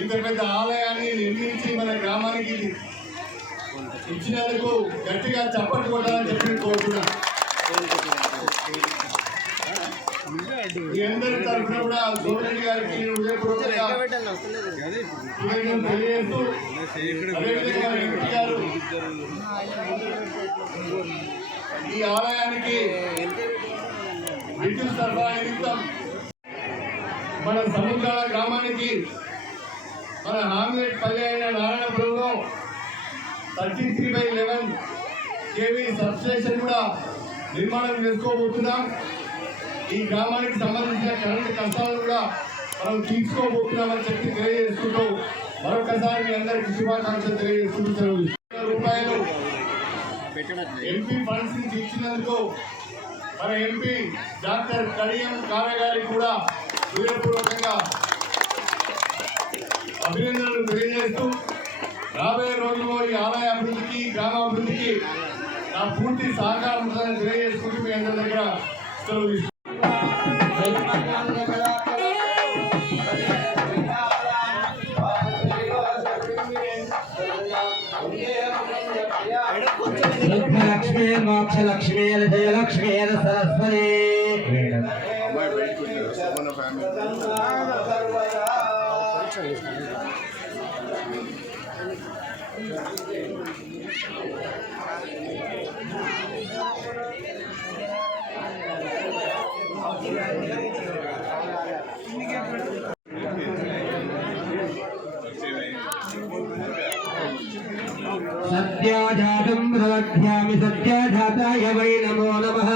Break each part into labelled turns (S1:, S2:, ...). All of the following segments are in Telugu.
S1: ఇంత పెద్ద ఆలయాన్ని నిర్మించి మన గ్రామానికి ఇచ్చినందుకు గట్టిగా చప్పట్లు కొట్టాలని చెప్పి నేను కోరుతున్నా. మీ అందరి తరఫున కూడా సోమిరెడ్డి గారికి హృదయపూర్వకంగా తెలియజేస్తూ అదేవిధంగా వెంకట గారు ఈ ఆలయానికి విద్యుత్ సరఫరా నిమిత్తం మన సముద్రాల గ్రామానికి మన హామిలేట్ పల్లె అయిన నారాయణపురంలో thirty three by eleven KV substation కూడా నిర్మాణం చేసుకోబోతున్నాం. ఈ గ్రామానికి సంబంధించిన కరెంటు కష్టాలను కూడా మనం తీసుకోబోతున్నామని చెప్పి తెలియజేసుకుంటూ మరొకసారి మీ అందరికీ శుభాకాంక్షలు తెలియజేసుకుంటూ సెలవు రూపాయలు ఎంపీ ఫండ్స్ నుంచి ఇచ్చినందుకు మన ఎంపీ డాక్టర్ కడియం కావ్య కూడా హృదయపూర్వకంగా అభినందనలు తెలియజేస్తూ రాబోయే రోజుల్లో ఈ ఆలయ అభివృద్ధికి గ్రామాభివృద్ధికి నా పూర్తి సహకారం ఉంటుందని తెలియజేసుకుంటూ మీ అందరి దగ్గర సెలవు
S2: లక్ష్మీ మోక్ష లక్ష్మీ జయలక్ష్మీ సరస్వతి सत्याजातं प्रवक्ष्यामि सत्याजाताय वै नमो नमः।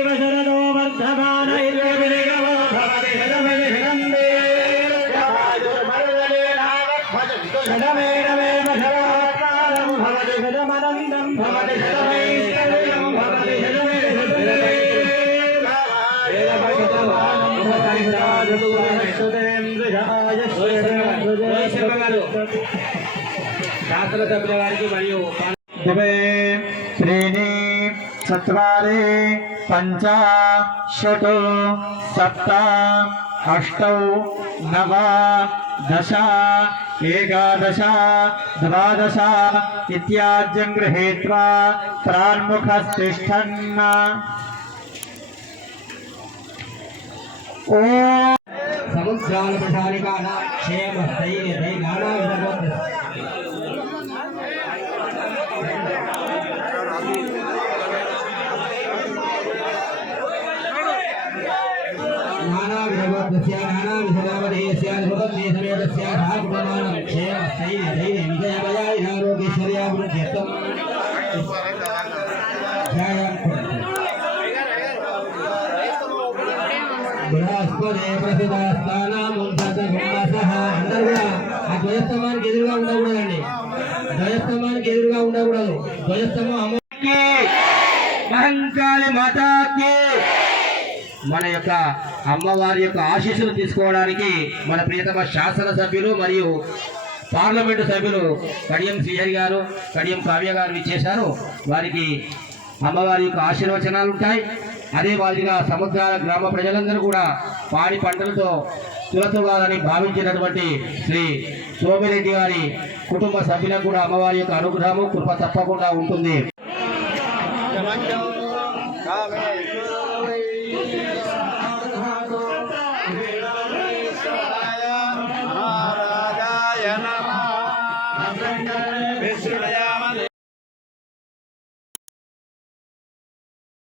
S2: दिवे पंच चत्वारि सप्त अष्ट नव दश एकादश द्वादश इत्याद्यं गृहीत्वा प्रान्मुखस्तिष्ठन् समुद्रालपशालिकानां क्षेमस्तैर्यैर्गानावि नानाविधगोत्रस्य नानाविधनामधेयस्य निरुपदेशमेतस्य धाकुटमानं क्षेम स्थैर्य धैर्य विजयमयारोग्यैश्वर्याभिवृद्ध्यर्थं ध्यायान् బృహస్పదే ప్రసిద్ధాస్థానాముంతమసహ అందరూ కూడా ఆ ధ్వజస్తంభానికి ఎదురుగా ఉండకూడదండి ధ్వజస్తంభానికి ఎదురుగా ఉండకూడదు ధ్వజస్తంభం అమ్మకి మహంకాళి మాతాకి మన యొక్క అమ్మవారి యొక్క ఆశీస్సులు తీసుకోవడానికి మన ప్రియతమ శాసనసభ్యులు మరియు పార్లమెంటు సభ్యులు కడియం శ్రీహరి గారు కడియం కావ్య గారు ఇచ్చేశారు. వారికి అమ్మవారి యొక్క ఆశీర్వచనాలు ఉంటాయి. అదే మాదిరిగా సముద్రాల గ్రామ ప్రజలందరూ కూడా పాడి పంటలతో తులతూగాలని భావించినటువంటి శ్రీ సోమిరెడ్డి గారి కుటుంబ సభ్యులకు కూడా అమ్మవారి యొక్క అనుగ్రహము కృప తప్పకుండా ఉంటుంది.
S3: जय श्री